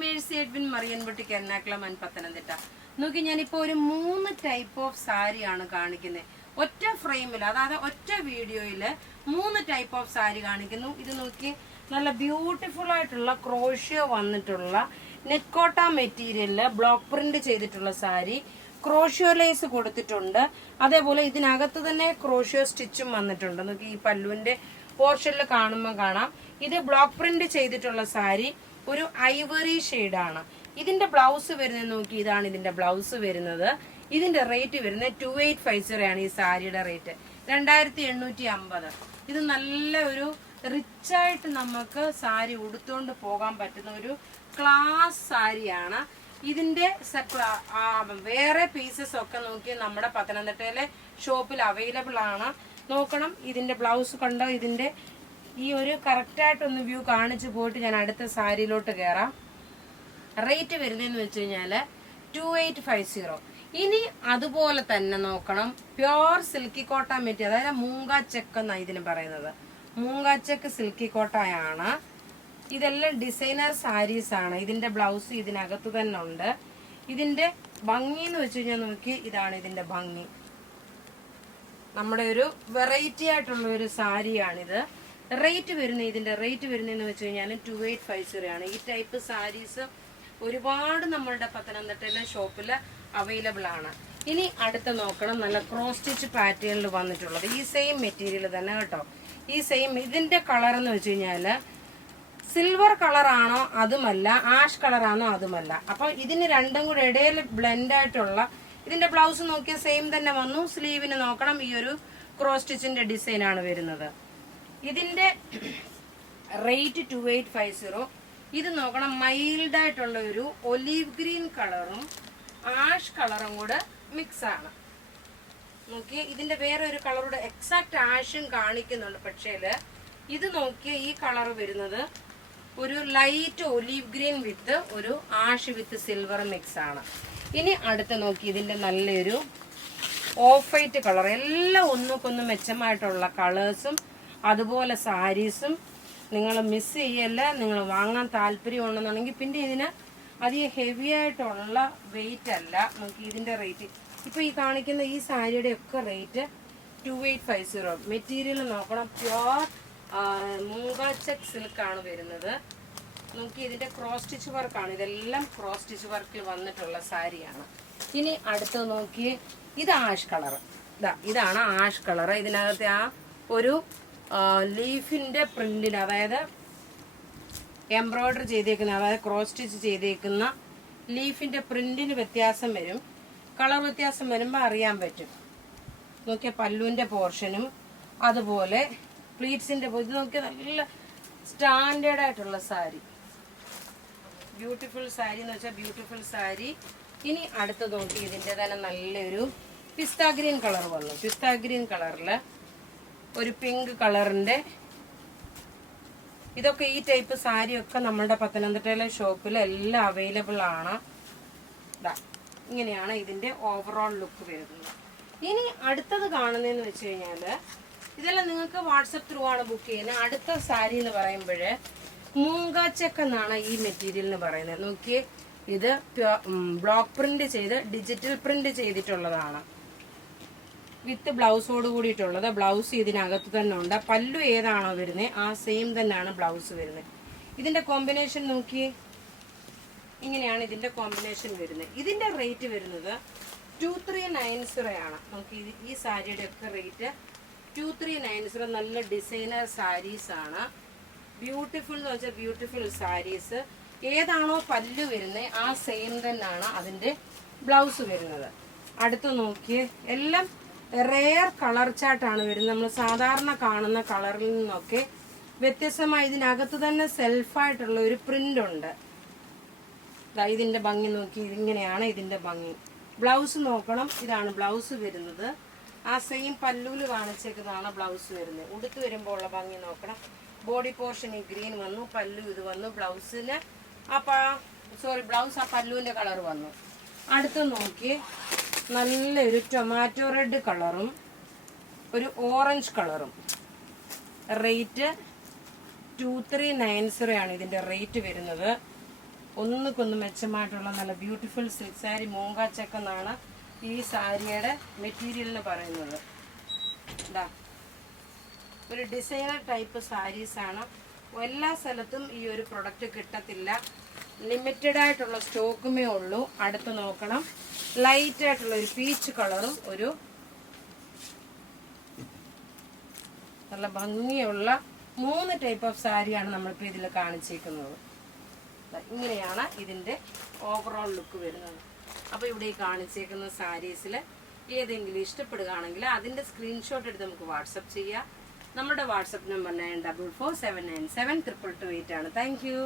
Mercy Edwin Marian boutique Ernakulam and Pathanamthitta. നോക്കി, ഞാനിപ്പോ ഒരു 3 ടൈപ്പ് ഓഫ് സാരിയാണ് കാണിക്കുന്നത്. ഒറ്റ ഫ്രെയിമിൽ, അതായത് ഒറ്റ വീഡിയോയില് 3 ടൈപ്പ് ഓഫ് സാരി കാണിക്കുന്നു. ഇത് നോക്കി, നല്ല ബ്യൂട്ടിഫുൾ ആയിട്ടുള്ള ക്രോഷ്യോ വന്നിട്ടുള്ള നെറ്റ്കോട്ട മെറ്റീരിയലില് ബ്ലോക്ക് പ്രിന്റ് ചെയ്തിട്ടുള്ള സാരി. ക്രോഷ്യോ ലേസ് കൊടുത്തിട്ടുണ്ട്. അതേപോലെ ഇതിനകത്ത് തന്നെ ക്രോഷ്യോ സ്റ്റിച്ചും വന്നിട്ടുണ്ട്. നോക്കി, ഈ പല്ലുവിന്റെ പോർഷനിൽ കാണുമ്പോൾ കാണാം. ഇത് ബ്ലോക്ക് പ്രിന്റ് ചെയ്തിട്ടുള്ള സാരി, ഒരു ഐവറി ഷെയ്ഡാണ്. ഇതിന്റെ ബ്ലൗസ് വരുന്നത് നോക്കി, ഇതാണ് ഇതിന്റെ ബ്ലൗസ് വരുന്നത്. ഇതിന്റെ റേറ്റ് വരുന്നത് 2850 ആണ്. ഈ സാരിയുടെ റേറ്റ് 2850. ഇത് നല്ല ഒരു റിച്ച് ആയിട്ട് നമുക്ക് സാരി ഉടുത്തോണ്ട് പോകാൻ പറ്റുന്ന ഒരു ക്ലാസ് സാരിയാണ്. ഇതിന്റെ വേറെ പീസസ് ഒക്കെ നോക്കി നമ്മുടെ പത്തനംതിട്ടയിലെ ഷോപ്പിൽ അവൈലബിൾ ആണ്. നോക്കണം, ഇതിന്റെ ബ്ലൗസ് കണ്ടോ. ഇതിന്റെ ഈ ഒരു കറക്റ്റായിട്ടൊന്ന് വ്യൂ കാണിച്ചു പോയിട്ട് ഞാൻ അടുത്ത സാരിയിലോട്ട് കയറാം. റേറ്റ് വരുന്നതെന്ന് വെച്ച് കഴിഞ്ഞാല് 2850. ഇനി അതുപോലെ തന്നെ നോക്കണം, പ്യോർ സിൽക്കി കോട്ട മെറ്റീരിയൽ, അതായത് മൂങ്ക ചെക്ക് എന്നാണ് ഇതിന് പറയുന്നത്. മൂങ്ക ചെക്ക് സിൽക്കി കോട്ടയാണ്. ഇതെല്ലാം ഡിസൈനർ സാരീസ് ആണ്. ഇതിന്റെ ബ്ലൗസ് ഇതിനകത്ത് തന്നെ ഉണ്ട്. ഇതിന്റെ ഭംഗി എന്ന് വെച്ച് കഴിഞ്ഞാൽ നോക്കി, ഇതാണ് ഇതിന്റെ ഭംഗി. നമ്മുടെ ഒരു വെറൈറ്റി ആയിട്ടുള്ള ഒരു സാരിയാണിത്. റേറ്റ് വരുന്നത്, ഇതിന്റെ റേറ്റ് വരുന്നതെന്ന് വെച്ച് കഴിഞ്ഞാൽ 2850 ആണ്. ഈ ടൈപ്പ് സാരീസ് ഒരുപാട് നമ്മളുടെ പത്തനംതിട്ടയിലെ ഷോപ്പിൽ അവൈലബിൾ ആണ്. ഇനി അടുത്ത നോക്കണം, നല്ല ക്രോസ് സ്റ്റിച്ച് പാറ്റേണിൽ വന്നിട്ടുള്ളത്. ഈ സെയിം മെറ്റീരിയൽ തന്നെ കേട്ടോ. ഈ സെയിം, ഇതിന്റെ കളർ എന്ന് വെച്ച് കഴിഞ്ഞാല് സിൽവർ കളർ ആണോ അതുമല്ല, ആഷ് കളർ ആണോ അതുമല്ല. അപ്പൊ ഇതിന് രണ്ടും കൂടെ ഇടയിൽ ബ്ലെൻഡ് ആയിട്ടുള്ള, ഇതിന്റെ ബ്ലൗസ് നോക്കിയാൽ സെയിം തന്നെ വന്നു. സ്ലീവിന് നോക്കണം, ഈ ഒരു ക്രോസ് സ്റ്റിച്ചിന്റെ ഡിസൈൻ ആണ് വരുന്നത്. ഇതിന്റെ റേറ്റ് 2850. ഇത് നോക്കണം, മൈൽഡ് ആയിട്ടുള്ള ഒരു ഒലീവ് ഗ്രീൻ കളറും ആഷ് കളറും കൂടെ മിക്സ് ആണ്. നോക്കിയേ, ഇതിന്റെ വേറെ ഒരു കളറൂടെ എക്സാക്ട് ആഷും കാണിക്കുന്നുണ്ട്. പക്ഷേ ഇത് നോക്കിയ ഈ കളർ വരുന്നത് ഒരു ലൈറ്റ് ഒലീവ് ഗ്രീൻ വിത്ത് ഒരു ആഷ് വിത്ത് സിൽവർ മിക്സ് ആണ്. ഇനി അടുത്ത നോക്കി, ഇതിന്റെ നല്ലൊരു ഓഫ് വൈറ്റ് കളർ. എല്ലാം ഒന്നുകൊന്ന് മെച്ചമായിട്ടുള്ള കളേഴ്സും അതുപോലെ സാരീസും. നിങ്ങൾ മിസ് ചെയ്യല്ല. നിങ്ങൾ വാങ്ങാൻ താല്പര്യമുണ്ടെന്നുണ്ടെങ്കിൽ, പിന്നെ ഇതിന് അധികം ഹെവി ആയിട്ടുള്ള വെയിറ്റ് അല്ല. നമുക്ക് ഇതിന്റെ റേറ്റ് ഇപ്പൊ ഈ കാണിക്കുന്ന ഈ സാരിയുടെ ഒക്കെ റേറ്റ് 2850. മെറ്റീരിയൽ നോക്കണം, പ്യോർ മൂങ്ക ചെക്ക് സിൽക്ക് ആണ് വരുന്നത്. നോക്കി, ഇതിന്റെ ക്രോസ് സ്റ്റിച്ച് വർക്കാണ്. ഇതെല്ലാം ക്രോസ് സ്റ്റിച്ച് വർക്കിൽ വന്നിട്ടുള്ള സാരിയാണ്. ഇനി അടുത്തത് നോക്കി, ഇത് ആഷ് കളർ. ഇതാണ് ആഷ് കളർ. ഇതിനകത്തെ ആ ഒരു ലീഫിന്റെ പ്രിന്റിന്, അതായത് എംബ്രോയിഡറി ചെയ്തേക്കുന്ന, അതായത് ക്രോസ് സ്റ്റിച്ച് ചെയ്തേക്കുന്ന ലീഫിന്റെ പ്രിന്റിന് വ്യത്യാസം വരും. കളർ വ്യത്യാസം വരുമ്പോൾ അറിയാൻ പറ്റും. നോക്കിയ പല്ലുവിന്റെ പോർഷനും അതുപോലെ പ്ലീറ്റ്സിന്റെ, ഇത് നോക്കിയ നല്ല സ്റ്റാൻഡേർഡ് ആയിട്ടുള്ള സാരി. ബ്യൂട്ടിഫുൾ സാരി എന്ന് വെച്ചാൽ ബ്യൂട്ടിഫുൾ സാരി. ഇനി അടുത്ത് നോക്കി, ഇതിന്റെ തന്നെ നല്ലൊരു പിസ്ത ഗ്രീൻ കളർ വന്നു. പിസ്ത ഗ്രീൻ കളറില് ഒരു പിങ്ക് കളറിന്റെ, ഇതൊക്കെ ഈ ടൈപ്പ് സാരിയൊക്കെ നമ്മളുടെ പത്തനംതിട്ടയിലെ ഷോപ്പിൽ എല്ലാം അവൈലബിൾ ആണ്. ഇങ്ങനെയാണ് ഇതിന്റെ ഓവറോൾ ലുക്ക് വരുന്നത്. ഇനി അടുത്തത് കാണുന്നതെന്ന് വെച്ച് കഴിഞ്ഞാല്, ഇതെല്ലാം നിങ്ങൾക്ക് വാട്സപ്പ് ത്രൂ ആണ് ബുക്ക് ചെയ്യുന്നത്. അടുത്ത സാരി എന്ന് പറയുമ്പോഴ് മൂങ്ക ചെക്ക് എന്നാണ് ഈ മെറ്റീരിയലിന് പറയുന്നത്. നോക്കിയേ, ഇത് ബ്ലോക്ക് പ്രിന്റ് ചെയ്ത് ഡിജിറ്റൽ പ്രിന്റ് ചെയ്തിട്ടുള്ളതാണ്. വിത്ത് ബ്ലൗസോട് കൂടിയിട്ടുള്ളത്. ബ്ലൗസ് ഇതിനകത്ത് തന്നെ ഉണ്ട്. പല്ലു ഏതാണോ വരുന്നത് ആ സെയിം തന്നെയാണ് ബ്ലൗസ് വരുന്നത്. ഇതിന്റെ കോമ്പിനേഷൻ നോക്കിയേ, ഇങ്ങനെയാണ് ഇതിന്റെ കോമ്പിനേഷൻ വരുന്നത്. ഇതിന്റെ റേറ്റ് വരുന്നത് 2390 ആണ്. നോക്കി, ഈ സാരിയുടെ ഒക്കെ റേറ്റ് 2390. നല്ല ഡിസൈനർ സാരീസ് ആണ്. ബ്യൂട്ടിഫുൾ എന്ന് വെച്ചാൽ ബ്യൂട്ടിഫുൾ സാരീസ്. ഏതാണോ പല്ലു വരുന്നത് ആ സെയിം തന്നെയാണ് അതിന്റെ ബ്ലൗസ് വരുന്നത്. അടുത്ത് നോക്കിയേ, എല്ലാം റെയർ കളർ ചാർട്ടാണ് വരുന്നത്. നമ്മൾ സാധാരണ കാണുന്ന കളറിൽ നിന്നൊക്കെ വ്യത്യസ്തമായി ഇതിനകത്ത് തന്നെ സെൽഫായിട്ടുള്ള ഒരു പ്രിന്റ് ഉണ്ട്. ഇതിന്റെ ഭംഗി നോക്കി, ഇതിങ്ങനെയാണ് ഇതിന്റെ ഭംഗി. ബ്ലൗസ് നോക്കണം, ഇതാണ് ബ്ലൗസ് വരുന്നത്. ആ സെയിം പല്ലൂല് കാണിച്ചേക്കുന്നതാണ് ബ്ലൗസ് വരുന്നത്. ഉടുത്ത് വരുമ്പോൾ ഉള്ള ഭംഗി നോക്കണം. ബോഡി പോർഷൻ ഈ ഗ്രീൻ വന്നു, പല്ലു ഇത് വന്നു, ബ്ലൗസിന് ബ്ലൗസ് ആ പല്ലുവിന്റെ കളർ വന്നു. അടുത്ത് നോക്കി, നല്ലൊരു ടൊമാറ്റോ റെഡ് കളറും ഒരു ഓറഞ്ച് കളറും. റേറ്റ് 2390 ആണ് ഇതിന്റെ റേറ്റ് വരുന്നത്. ഒന്നുകൊന്ന് മെച്ചമായിട്ടുള്ള നല്ല ബ്യൂട്ടിഫുൾ സിൽക്ക് സാരി മോങ്കാച്ചക്ക് എന്നാണ് ഈ സാരിയുടെ മെറ്റീരിയലിന് പറയുന്നത്. ഇതാ ഒരു ഡിസൈനർ ടൈപ്പ് സാരീസാണ്. എല്ലാ സ്ഥലത്തും ഈ ഒരു പ്രൊഡക്റ്റ് കിട്ടത്തില്ല, ലിമിറ്റഡ് ആയിട്ടുള്ള സ്റ്റോക്കുമേ ഉള്ളൂ. അടുത്ത് നോക്കണം, ലൈറ്റ് ആയിട്ടുള്ള ഒരു പീച്ച് കളറും ഒരു നല്ല ഭംഗിയുള്ള 3 ടൈപ്പ് ഓഫ് സാരിയാണ് നമ്മളിപ്പോൾ ഇതിൽ കാണിച്ചേക്കുന്നത്. ഇങ്ങനെയാണ് ഇതിൻ്റെ ഓവറോൾ ലുക്ക് വരുന്നത്. അപ്പോൾ ഇവിടെ ഈ കാണിച്ചേക്കുന്ന സാരീസിൽ ഏതെങ്കിലും ഇഷ്ടപ്പെടുകയാണെങ്കിൽ അതിൻ്റെ സ്ക്രീൻഷോട്ട് എടുത്ത് നമുക്ക് വാട്സപ്പ് ചെയ്യാം. നമ്മുടെ വാട്സപ്പ് നമ്പർ 9447972228 ആണ്. Thank you.